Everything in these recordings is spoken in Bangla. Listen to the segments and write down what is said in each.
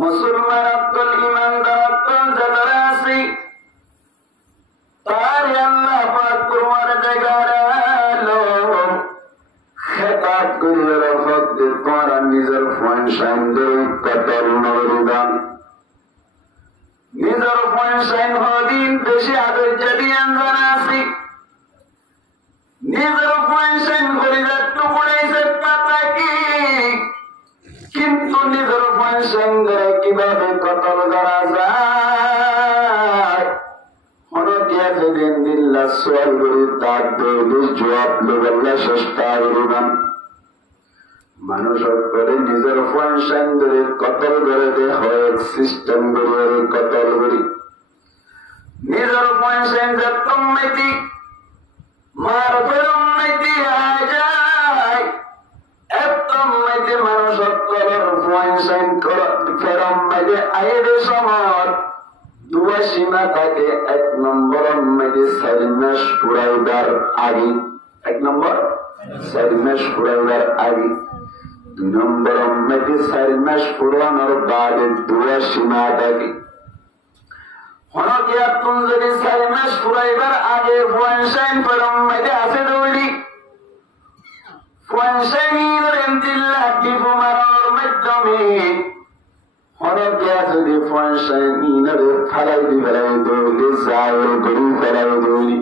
মুসলমান অক্কল ইমানদার অক্কল যারা আছে তার আল্লাহ পাক তোমার জায়গালো খেতাব করিয়া রফত দিয়ে তোমার নিজের পয়েন্ট সাইন্ডের কতল নবরিদান নিজের পয়েন্ট সাইন হদিন বেশি আদর যদি জানা আছে নিজের পয়েন্ট সাইন করে যাচ্ছ পড়েছে পাতা কি কিন্তু নিজের পয়েন্ট সাইন ধরে কিভাবে কতল করা যায় হনতিয়া যেদিন দিল্লা সোয়াল করি তার দেশ জবাব লোক চেষ্টা করিবান মানুষ করে নিজের পয়েন্ট সাইন ধরে কতল করে দে হয় সিস্টেম করে কতল করি নিজের পয়েন্ট সাইন যত্তম মেতি মার ফেরম মেতি যায় একদম মেতি মানুষ কলর পয়েন্ট সাইন ফেরম মেতি আইরে সমর দুয়া সীমা থাকে এক নম্বর মেতি 4 মাস ফুরাইবার আগে 1 নম্বর 4 মাস ফুরাইবার আগে 2 নম্বর মেতি 4 মাস ফুরানোর বাদে দুয়া সীমা থাকে হনকিয়া তুমি যদি 4 মাস ফুরাইবার আগে পয়েন্ট সাইন ফেরম মেতি আছে দৌড়ি পয়েন্ট সাইনের এমদিল্লাহ ডিফু মারার মাধ্যমে হনকিয়া যদি পয়েন্ট সাইনের ফেলাই দি ফেলাই দৌড়ি যায় গরু ফেলাই দৌড়ি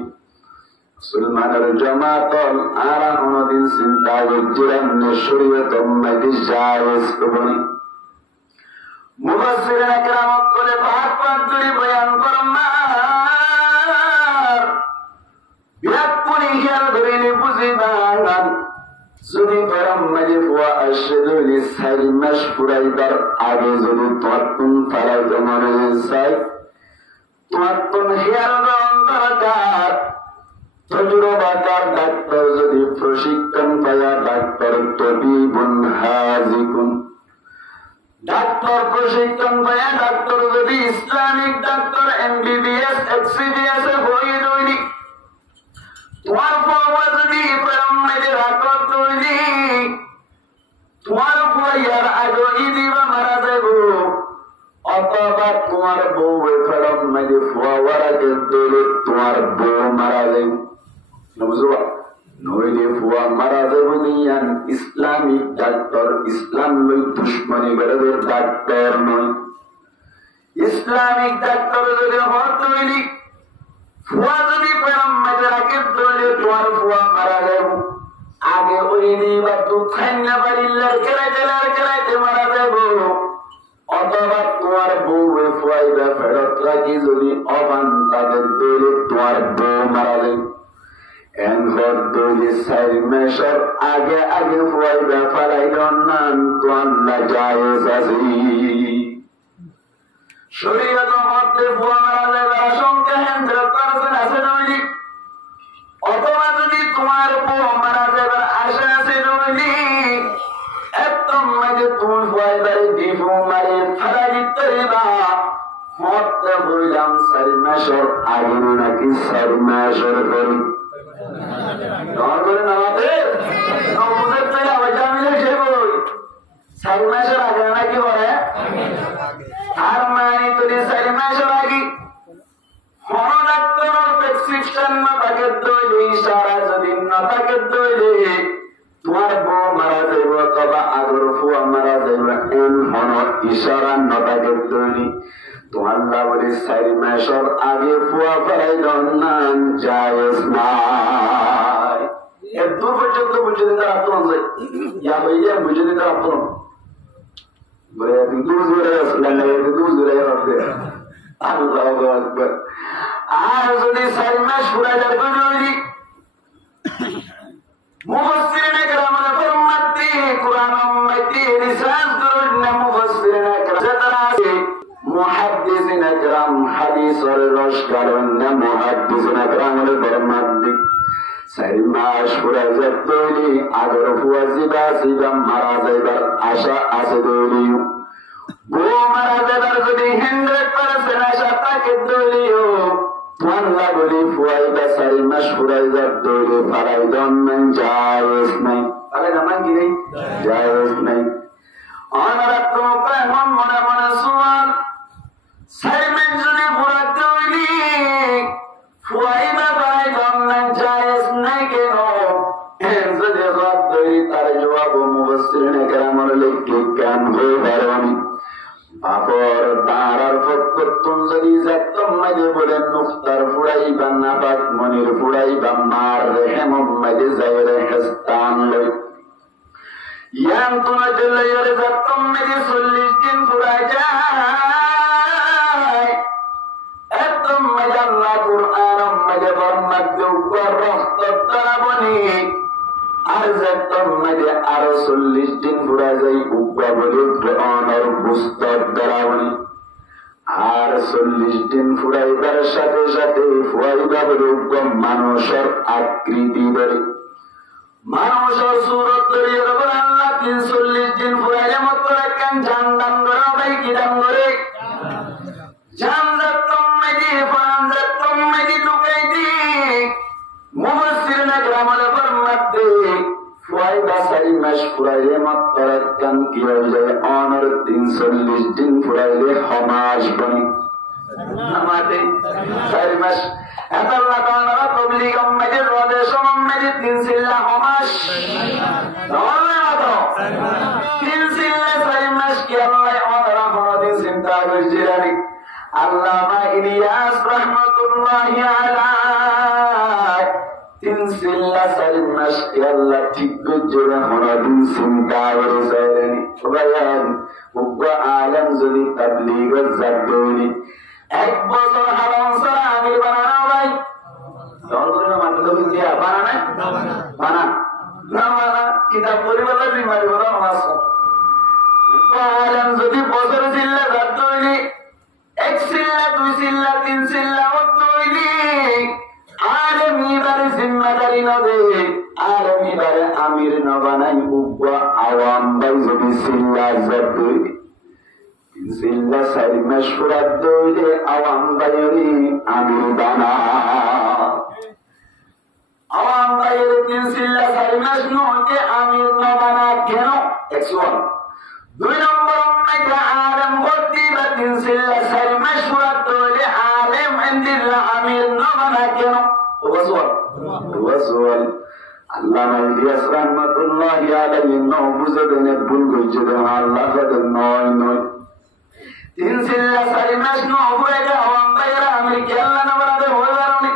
মুসলমানের জমাতল আর কোনদিন চিন্তা করছিলেন শরীয়ত মেতি জায়েজ কবনি মুফাসসিরিন একরাম করে ভাগ ধরে বয়ান করমার বিয়াকুনি হিয়ার ধরে নি বুঝিবান যদি পরমে ফুয়া আশদুলি 4 মাস ফুরাইবার আগে যদি তোয়াত্তুন ফারাই তোমার চাই তোয়াত্তুন হিয়ার দরকার তজরবাদার ডাক্তার যদি প্রশিক্ষণ পায়া ডাক্তার তবিবুন হাজিকুন ডাক্তার প্রশিক্ষণ পায়া ডাক্তার যদি ইসলামিক ডাক্তার এমবিবিএস এক্সিবিএস এর বই তৈরি তোমার বাবা যদি পরমে রাখত তৈরি তোমার বইয়ার আগে দিবা মারা যাব অথবা তোমার বউ পরমে ফুয়ার আগে দিলে তোমার বউ মারা যাবে বুঝবা নইলে ফুয়া মারা যাবে নিয়ান ইসলামিক ডাক্তার ইসলাম লই দুশ্মনী বেড়ে ডাক্তার নয় ইসলামিক ডাক্তার যদি হওয়ার তৈরি ফুয়া যদি পরমে রাখে দিলে তোমার ফুয়া মারা যাবে আগে ওই দিবা তু খান্না বাড়িল্লার কেরাইতে মারা যাবে অথবা তোমার বউ ফুয়াইবা ফেরত রাখি যদি অবান তাদের দিলে তোমার বউ মারা যাবে এনভর দলি 4 মাসের আগে আগে ফুয়াইবা ফারাইল নান তোয়ান্না জায়েজ আছে শরীয়ত মধ্যে ফুয়া মারা যাবে আশঙ্কা 100% আছে নইলি অথবা যদি তোমার বউ মারা যাবার আশা আছে নইলি একদম মাঝে তুমি ফুয়াইবারে দিফু মারে ফারাই দিতে বা মতে বললাম 4 মাসের আগে নাকি 4 মাসের পরে নর্মালি নামাতে নবুদের থেকে আবার মিলে সে বই 4 মাসের আগে নাকি বলে আর মানে তোর 4 মাসের আগে কোন ডাক্তার প্রেসক্রিপশন না থাকে দইলে ইশারা যদি না থাকে দইলে তোমার বউ মারা যাইব অথবা আগর ফুয়া মারা যাইব এন হন ইশারা না থাকে দইলে তোমার লাভরে 4 মাসের আগে ফুয়া ফেরাই দন্নান জায়েজ নাই এত পর্যন্ত বুঝে দিতে আপন যায় ইয়া ভাইয়া বুঝে দিতে আপন বলে কিন্তু জোরে আসলে না কিন্তু জোরে রাখবে আল্লাহু আকবার আর যদি 4 মাস পুরা যাবে নইলি মুফাসসিরিন একরাম ফরমাতে কুরআন উম্মতি রিসাল করুন না মুফাসসিরিন একরাম যারা আছে মুহাদ্দিসিন একরাম হাদিসের রস কারণ না মুহাদ্দিসিন একরাম ফরমাতে 4 মাস পুরা যাবে আগর ফুয়াজিবা সিবা মারা যাইবার আশা আছে দলিও বউ মারা যাবার যদি 100% আশা থাকে দলিও তোমরা বলি ফুয়াইবা 4 মাস ফুরাই যাবে দলি ফারাই দন জায়েজ নাই তাহলে নামান কি নেই জায়েজ নাই অনারা তো মন মনে মনে পারবনি বাপর তারার ফকতুন যদি যাতম মাঝে বলেন নুফতার ফুড়াইবা না পাক মনির ফুড়াইবা মার রেহে মোহাম্মদে যাইরে হেস্তান লই ইয়ান তুনা জলাইর যাতম মাঝে 40 দিন ফুড়া যায় একদম মাঝে আল্লাহ কুরআন মাঝে বর্ণাক দেওয়ার রক্ত তারাবনি আর যাতম মাঝে আরো 40 দিন ফুড়া যায় উগ্র বলে অনর পুস্তক দাঁড়াবনি আর 40 দিন ফুড়াইবার সাথে সাথে ফুয়াইবা বলে উগ্র মানুষের আকৃতি ধরে মানুষের সুরত ধরিয়ে আল্লাহ 40 দিন ফুড়াইলে মতো একখান জান দান করা ভাই কি দান করে জান যাতম মাঝে ফান যাতম মাঝে ঢুকাই দি মুফাসসির না গ্রামালে ফরমাতে ফুয়াইবা 4 মাস ফুড়াইলে মতো একখান কি হয়ে যায় অনর 40 দিন ফুড়াইলে হমাস বনি আমাতে 4 মাস আল্লাহ তাআলা তবলিগ উম্মতে রোদে সম্মতে 3 সিল্লা হমাস তাহলে তো 3 সিল্লা 4 মাস কি আল্লাহ ওরা কোনদিন চিন্তা করেছিলেন আল্লামা ইলিয়াস রাহমাতুল্লাহি আলাইহি 3 সিল্লা 4 মাস কি আল্লাহ ঠিক করে কোনদিন চিন্তা করেছিলেন ভাইয়ান উগ্র আলেম যদি তাবলীগের জাতনি 1 বছর হারাম ছাড়া আমির বানানো ভাই দরকার মাত্র দিয়া বানানা বানা না বানা কিতাব পড়িবার জিম্মাদারি বড় মাস আলেম যদি বছর জিল্লা জাতনি 1 সিল্লা 2 সিল্লা 3 সিল্লা হইলি আলেম ইবারে জিম্মাদারি নবে আলেম ইবারে আমির ন বানাই উগ্র আওয়াম ভাই যদি সিল্লা জাতনি জিল্লা 4 মাস ফুরাত দইলে আওয়াম ভাইরি আমির বানা আওয়াম ভাইরি 3 জিল্লা 4 মাস নতে আমির না বানা কেন x1 2 নম্বর মধ্যে আলেম ভর্তি বা 3 জিল্লা 4 মাস ফুরাত দইলে আলেম ইন্দিল্লা আমির না বানা কেন ওয়াসওয়াল আল্লামা ইলিয়াস রাহমাতুল্লাহি আলাইহি নও বুঝে দেনে ভুল কইছে আল্লাহ তাদের নয় 3 সিল্লা 4 মাস ন হয়ে যাওয়াম ভাইরা আমি কি আল্লাহ না বলাতে হয়ে যারনি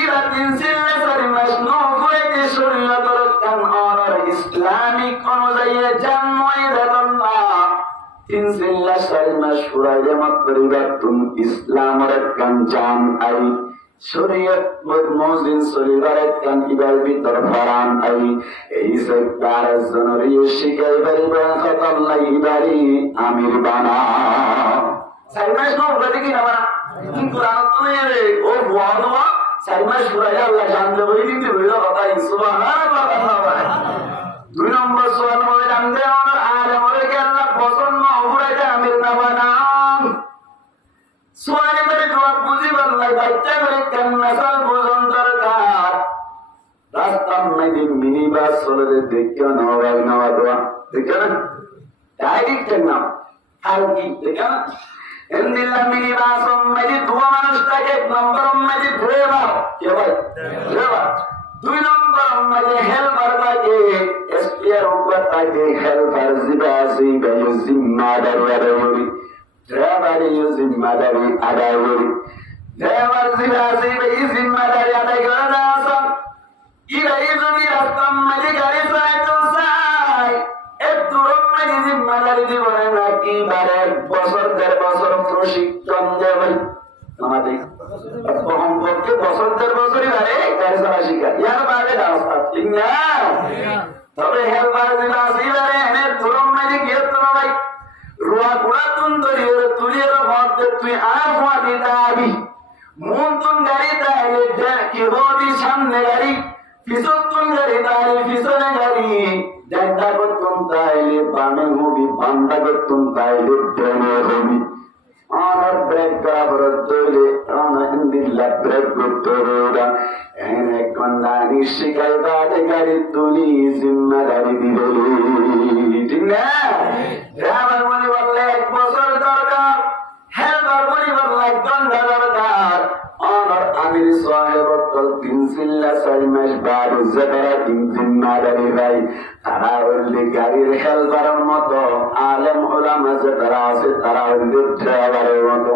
ইরা 3 সিল্লা 4 মাস ন হয়ে যে শরীয়তের কান আর ইসলামিক অনুযায়ী জন্মই দেন না 3 সিল্লা 4 মাস ফুরাইলে মত পরিবর্তন ইসলামের কান জান আই শরীয়ত মুজিন শরীয়তের কান ইবার ভিতর ফরান আই এই সরকার জনরি শিখাই বলবে খতল্লাই ইবারি আমির বানা 4 মাস নো বলে কি না বানা কুরআন তো রে ও ওয়াদওয়া 4 মাস ফুরাইলে আল্লাহ জানতে বলি দিতে বলে কথা সুবহানাল্লাহ আল্লাহ 2 নম্বর সওয়াল বলে জানতে আমার আলে বলে কি আল্লাহ পছন্দ ফুরাইলে আমির না বানা সোয়ালে করে জবাব বুঝি বললাই বাচ্চা করে কেন মেসাল বুঝন দরকার রাস্তা মধ্যে মিনি বাস চলে দেখো না ভাই না দোয়া দেখো না ডাইরেক্ট নাম আর কি দেখো না এন্দিল্লা মিনি বাস মধ্যে দুয়া মানুষটাকে 1 নম্বর মধ্যে ড্রাইভার কে ভাই ড্রাইভার 2 নম্বর মধ্যে হেল্পার থাকে এসপিআর উপর থাকে হেল্পার জিবাসি বায়ু জিম্মাদার ওয়ারি ড্রাইভারি জিম্মাদারি আদায় করি ড্রাইভার জিবাসি বায়ু জিম্মাদারি আদায় করে না আসন ইরাই যদি রাস্তা মধ্যে গাড়ি চালাইতো চাই একটু রম্মানি জিম্মাদারি জীবনে নাকি বারে বছর 1.5 বছর প্রশিক্ষণ দেবে আমাদের কমপক্ষে বছর 1.5 বছরই বারে গাড়ি চালা শিখা ইয়ার বাদে রাস্তা ঠিক না তবে হেলপার জিবাসি বারে এনে রম্মানি গিয়ে তো ভাই রুয়া গুড়া তুন ধরিয়ে তুলিয়ে মধ্যে তুই আর ফুয়া দিতে আবি মন তুন গাড়ি তাইলে কি হবি সামনে গাড়ি পিছন গাড়ি তাইলে পিছনে গাড়ি ডান্ডা করতুন তাইলে বামে হবি বান্দা করতুন তাইলে ডানে হবি আমার ব্রেক বরাবর তৈলে আলহামদুলিল্লাহ ব্রেক করতে রোডা এনে কন্যানি শিখাই বাড়ে গাড়ি তুলি জিম্মাদারি দিলে ঠিক না ড্রাইভার বলি বললে 1 বছর দরকার হেল্পার বলি বললে 1 ঘন্টা দরকার আমার আমির সাহেব 3 সিল্লা 4 মাস বাদ যারা জিম্মাদারি ভাই তারা বললে গাড়ির হেলবারের মতো আলেম ওলামা যে তারা আছে তারা হইল ড্রাইভারের মতো।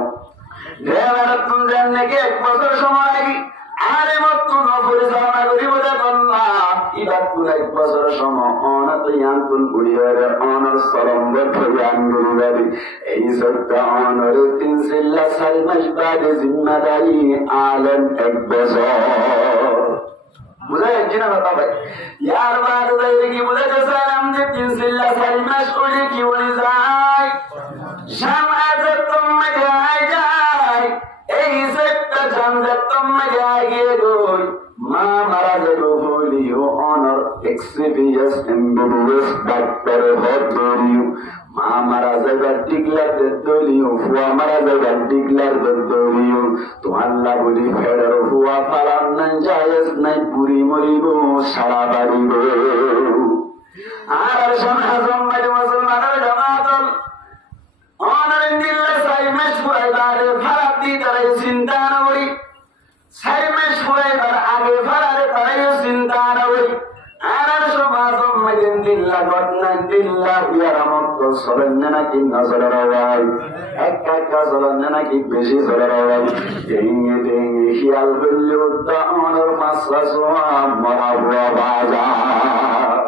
ড্রাইভারের তুমি জান নাকি 1 বছর সময় লাগি আলেম তুন পরিচালনা করি বলে বললা ইবাদ তুন 1 বছর সময় অনাত ইয়ান্তুন কুড়িয়ারে অনার সরম্বর জ্ঞান করিবারি এই সত্য অনর 3 সিল্লা 4 মাস বাদে জিম্মাদারি আলেম 1 বছর। বুঝা যাচ্ছে না কথা ভাই? ইয়ার বাদ কি বুঝা যাচ্ছে? আমি 3 সিল্লা 4 মাস করে কি বলে যায় সমাজে তুমি যায় এই সত্য জানতে তুমি যায় গিয়ে গই মা মারা যাবে হলিও অনার এক্সপিরিয়েন্স এমবিবিএস ডাক্তার হতরিও মা মারা যাবে ডিক্লার দলিও ফুয়া মারা যাবে ডিক্লার দলিও তো আল্লাহ বলি ফেরার ফুয়া পালান নাই জায়েজ নাই পুরি মরিব সারা বাড়িব। আর সমাজম মানে মুসলমানের জামাতল অনার দিল্লা সাইমেশ ফুরাইবার ফারাক দি তারাই চিন্তা না করি 4 মাস ফুরাইবার আগে ফারারে তারাই চিন্তা না করি। আর সমাজম মানে দিল্লা ঘটনা দিল্লা বিয়ারামত চলেন নাকি না চলার আওয়াজ একা চলেন নাকি বেশি চলার আওয়াজ ডেঙে ডেঙে শিয়াল বললে উদ্দা অনার মাসলা সোয়া মরা বুয়া বাজার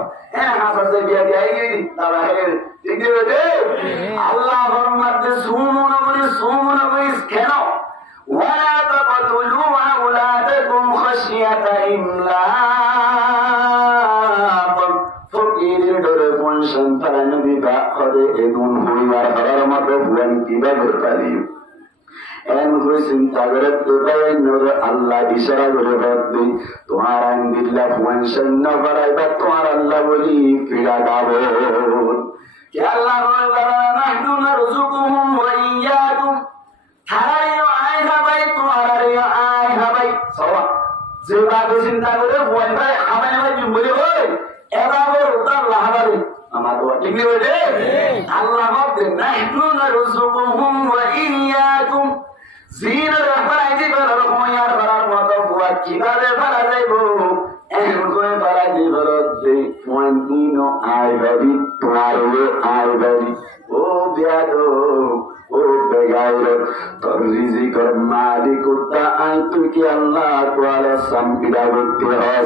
হাসাতে বিয়া দিয়ে তারা আল্লাহ ফরমাতে সুমনবরি কেন ওয়ালা তাকতুলু আওলাদাকুম খাশিয়াতা ইমলাক ফকিরের ডরে কোন সন্তান দিবা করে এগুন হইবার হরার মতো ভুয়ান কিভাবে পারি এন হয়ে চিন্তা করে তো পাই নর আল্লাহ ইশারা করে বলবি তোমার আইনদিল্লাহ ভুয়ান সৈন্য করাইবা তোমার আল্লাহ বলি পীড়া গাবো কে আল্লাহ নাহনু নারযুকুহুম ওয়া ইয়্যাকুম তারাইও আয় হাবাই তোমারও আয় হাবাই সওয়া যে ভাবে চিন্তা করে ভয় ভাই আমায় ভাই বলে ওই এবারে ওটা আল্লাহ হাবারে আমার তো ঠিক নেই রে আল্লাহ বলে নাহনু নারযুকুহুম ওয়া ইয়্যাকুম জিন রাফাই দিবার রহমায়ার বারার মতো বুয়া কিভাবে বাড়া যাইবো এখন কই বাড়া দিবার দে পয়েন্টিনো আয় ভাবি তোমারও আয় ভাবি ও বিয়াদো ও বেগাইর তোর রিজিকের মালিক উত্তা আই তুই কি আল্লাহ তোয়ালে সামকিরা করতে হয়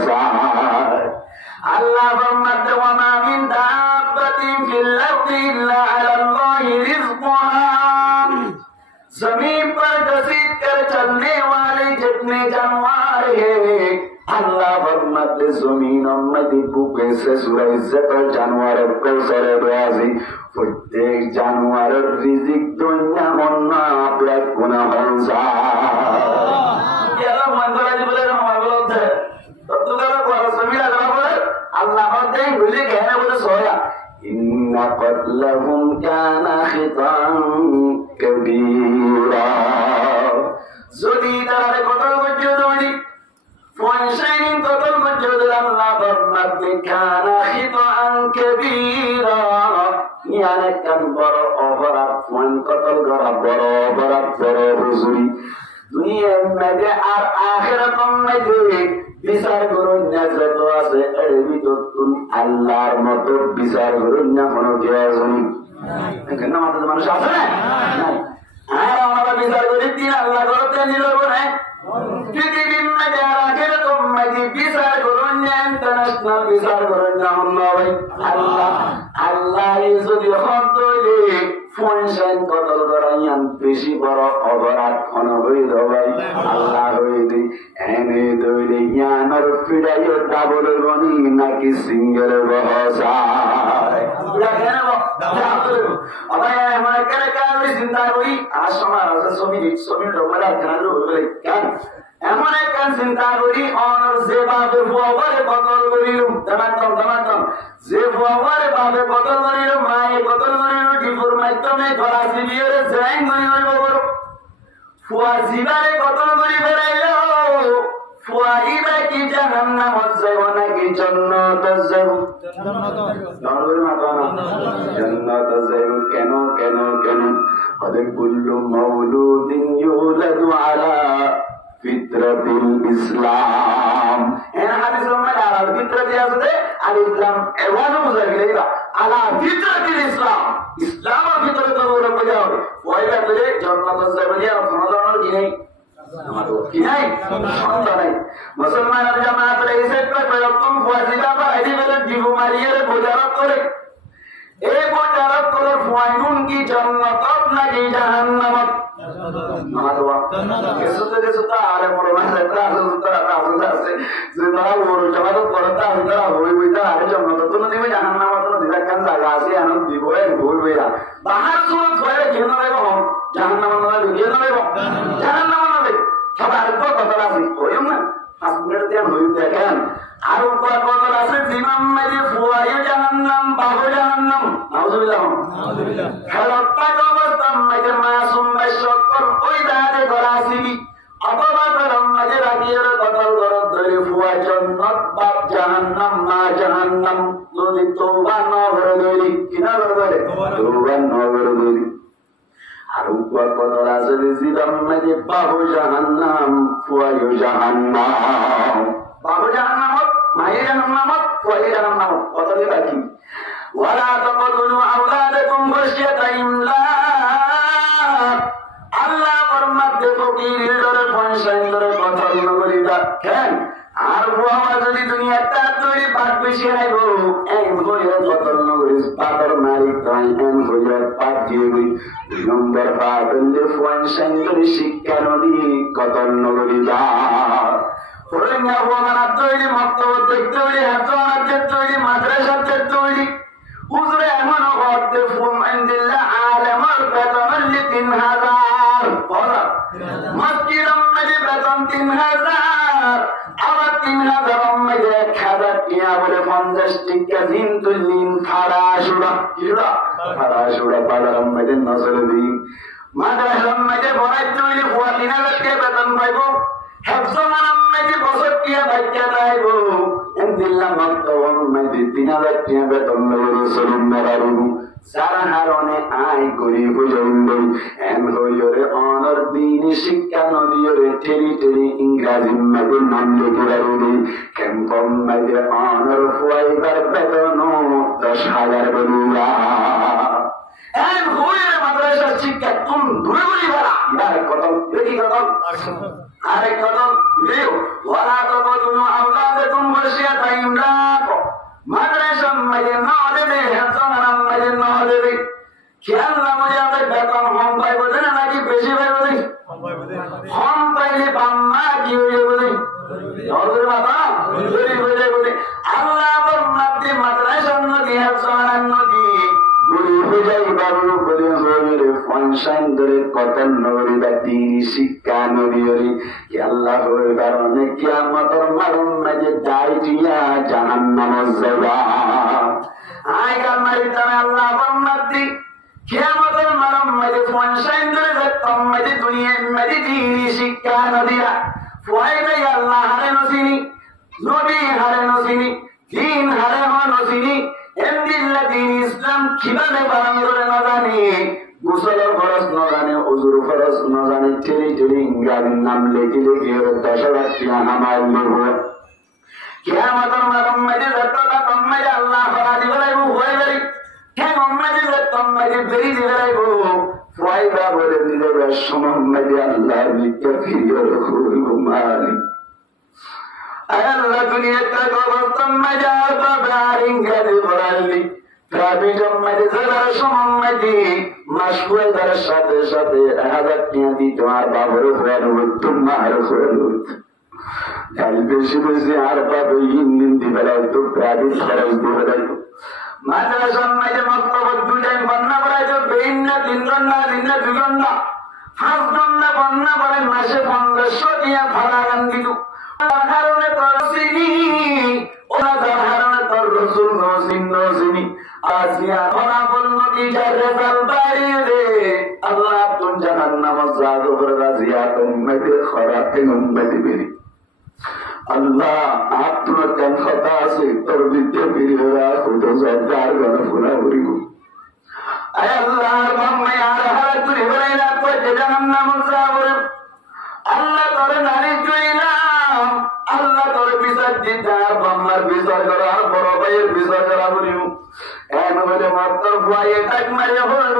আল্লাহ ফরমাতে ওয়া মা মিন দাব্বাতিন ফিল আরদি ইল্লা আলাল্লাহি রিজকুহা जमीन पर घसीट कर चलने वाले जितने जानवर हैं अल्लाह फरमाते जमीन उम्मती बुके से सूरह इज्जत और जानवरों को सरे ब्याजी प्रत्येक जानवरों रिजिक दुनिया होना अपना गुनाह होना ये अल्लाह मंदरा जी बोले हमारे बोलते तो तुम्हारा कोई जमीन अल्लाह बोले अल्लाह बोलते हैं बोले कहने बोले सोया إن قتلهم كان خطأ كبيرا যদি তারা কতল মজুদ হইনি ফয়সাইন কতল মজুদ আল্লাহ ফরমাতে কানা খিতাআন কাবীরা ইয়ানে কান বড় অপরাধ ফয়ন কতল করা বড় অপরাধ বড় হুজুরি দুনিয়ার মধ্যে আর আখিরাতের মধ্যে বিচার করুন না যত আছে এর ভিতর তুমি আল্লাহর মতো বিচার করুন না কোনো কেউ আসেনি এখানে আমাদের মানুষ আছে না নাই আর আমরা বিচার করি দিন আল্লাহ করতে নিলব না পৃথিবীর মধ্যে আর আখিরাতের মধ্যে বিচার করুন না ইন্টারন্যাশনাল বিচার করুন না ভাই আল্লাহ আল্লাহ যদি হক দইলে ফয়সাইন কতল করাইয়ান বেশি বড় অপরাধ কোন হইল ভাই আল্লাহ হইলে এনে দইলে ইয়ানোর ফিরাইও ডাবল গনি নাকি সিঙ্গেল বহসায় ভাই আমার কেন কেন চিন্তা করি আর সময় আছে ছবি ডোবলা কেন হইলে কেন এমন একটা চিন্তা করি অনর যে বাপে ফুয়ারে কতল করিলুম তেমাতম যে ফুয়ারে বাপে কতল করিলুম মায়ে কতল করিলুম ডিপুর মাধ্যমে ফরাসি বিয়েরে জয়েন করি হইব বড় ফুয়া জিবারে কতল করি ফেরাইল ফুয়া ইবা কি জাহান্নামত যাইব নাকি জান্নাত যাইব জান্নাত যাইব কেন কেন কেন কদ কুল্লু মাউলুদিন ইউলাদু আলা ফিতরাতুল ইসলাম এর হাদিসের মধ্যে আর ফিতরাত আছে আল ইসলাম এওয়ানো বুঝাইলেই বা আলা ফিতরাতিল ইসলাম ইসলামের ভিতরে তো ওরা বোঝা হবে ওইটা বলে জান্নাত যাবে আর কোনো ধরনের কি নেই কি নাই সন্দেহ নাই মুসলমান জামাত রয়েছে প্রয়ত্ন ওয়াজিবা বা এই বলে জীব মারিয়ে বোঝারত করে এই বোঝারত করে ফুয়াইনুন কি জান্নাত নাকি জাহান্নাম মাদওয়া কেসতে কেসতে আরে বড় মানে তারা আছে যে তারা বড় জামাত করতা তারা হই হইতা আরে জান্নাত তো দিবে জাহান্নাম তো দিবা কান জায়গা আছে আনন্দ দিব এর ভুল হইয়া বাহার সুরত করে কেন দেব জাহান্নাম না দিয়ে দেব জাহান্নাম না দেব সবার কথা আছে কইও না আপনারা দেন হই দেখেন আর কথা আছে জিমাম মাঝে ফুয়ায়ে জাহান্নাম বাবু জাহান্নাম নাউজুবিল্লাহ নাউজুবিল্লাহ খালাত্তা অবস্থান মাঝে মাসুম বাইশকর ওই দাঁড়ে গরাসিবি অথবা গরম মাঝে রাগিয়ের কতল গরম ধরে ফুয়া জান্নাত বাপ জাহান্নাম মা জাহান্নাম যদি তওবা না করে ধরি কিনা করে তওবা না করে ধরি আর উপর কথা আছে জিমাম মাঝে বাবু জাহান্নাম ফুয়ায়ে জাহান্নাম বাবু জাহান্নাম মায়ে জাহান্নাম ফুয়ায়ে জাহান্নাম কত দিবা কি ওয়ালা তাকতুলু আওলাদাকুম খাশিয়াতা ইমলাক আল্লাহ ফরমাতে ফকিরের ধরে পয়সার কথা নগরী দেখেন আর বাবা যদি দুনিয়াটা তৈরি বাদ বেশি আইব এম হইয়া কত নগরী পাতর মারি তাই এম হইয়া পাত দিয়ে গই নম্বর পাতলে পয়সার শিক্ষা নদী কত নগরী দা ওরেঙ্গা বাবা তৈরি মক্তব তৈরি হাতওয়াতে তৈরি মাদ্রাসাতে তৈরি উজরে এমন করতে ফুম ইনদিল্লাহ আলামার বেতন 3000 বলা মসজিদম মে বেতন 3000 আবার 3000 মে 1000 টিয়া বলে 50 টাকা দিন তুলিন খাড়া শুড়া কিড়া খাড়া শুড়া বাজারম মে নজর দিন মাদ্রাসাম মে বড়াই তৈরি ফুয়া 3000 টাকা বেতন পাইবো হেফজমানম মে বছর টিয়া বাচ্চা পাইবো ইনদিল্লাহ মক্তবম মে 3000 টাকা বেতন সারা হারনে আয় করি বুঝুন এম হইরে অনর দিন শিক্ষা নদীরে ঠেলি ঠেলি ইংরাজি মাঝে নাম লিখে রুদি কেম্পম মাঝে অনর ফুয়াইবার বেতন 10,000 বলুয়া এম হইরে মাদ্রাসা শিক্ষা তুম ধরে বলি বলা ইয়ার কত দেখি কত আরে কত লিও ওয়ালা তাকতুলু আওলাদাকুম খাশিয়াতা ইমলাক মাদ্রাসাম মাঝে না দেবে হেফজমানম মাঝে না দেবে খেয়াল না মজা আমাদের বেতন কম পাইবো না নাকি বেশি পাইবো না কম পাইলে বাম্মা কি হয়ে যাবে নজর বাবা চুরি হয়ে যাবে আল্লাহ বরমাতে মাদ্রাসাম নদী হেফজমানম নদী গুলি হয়ে যাই বাবু বলে হইরে ফাংশন ধরে কত নগরী ব্যক্তি শিক্ষা নদীরে কি আল্লাহ হয়ে কারণে কিয়ামতের মারুম মাঝে ডাইটিয়া জাহান্নাম যাবা আই কামারি তামে আল্লাহ বরমাতে কিয়ামতের মারুম মাঝে ফাংশন ধরে যতম মাঝে দুনিয়া মাঝে দিনী শিক্ষা নদীরা ফুয়াইবে আল্লাহ হারে নসিনি নবী হারে নসিনি দিন হারে নসিনি এমদিল্লাহ দিন ইসলাম কিভাবে পালন করে না জানি গোসলের ফরজ না জানে ওযুর ফরজ না জানে ঠেলি ঠেলি ইংরাজির নাম লেখে লেখে 10,000 টাকা আমার নেব কিয়ামতের মারুম মাঝে যতটা কম্মাই আল্লাহ ফরাজি বলাইব হয়ে গেলি কেন মাঝে যতম মাঝে বেরি দিলাইব ফায়দা বলে দিলে সময় মাঝে আল্লাহ নিকে ফিরিয়ে হইব মালিক আল্লাহ দুনিয়াতে অবস্থান মাঝে আর ইংরেজি বলাইলি প্রাইভেটের মাঝে যারা সময় মাঝে মাসকুয়েদার সাথে সাথে 1000 টাকা দি তোমার বাবার হয়ে তোমার হয়ে কাল বেশি বেশি আর পাবে ইন্দিন দিবেলাই তো প্রাইভেট খরচ দিবেলাই মাদ্রাসার মাঝে মক্তব 2 টাইম বন্যা করাই তো বেইন না 3 ঘন্টা দিন না 2 ঘন্টা 5 ঘন্টা বন্যা করে মাসে 1500 টাকা ভাড়া গান দিল কারণে তোর চিনি ওরা কারণে তোর রসুল নসিনি আসিয়া ওরা বলল কি যারে জাল বাড়ি রে আল্লাহ তুম জাহান্নাম জাদু করে রাজিয়া উম্মতে খরাতে উম্মতে বেরি আল্লাহ আপনার কান কথা আছে তোর বিদ্যে বেরিয়ে খুদ সরকার গণ ফুলা করিব আয় আল্লাহর মাম্মে আর হারা তুই বলাই না কই জাহান্নাম জাবর আল্লাহ তোর নারী জুইলাম আল্লাহ তোর বিচার জিতার বাম্মার বিচার করা বড় ভাইয়ের বিচার করা করিও এন বলে মাত্র ভয়ে ডাক মারে হল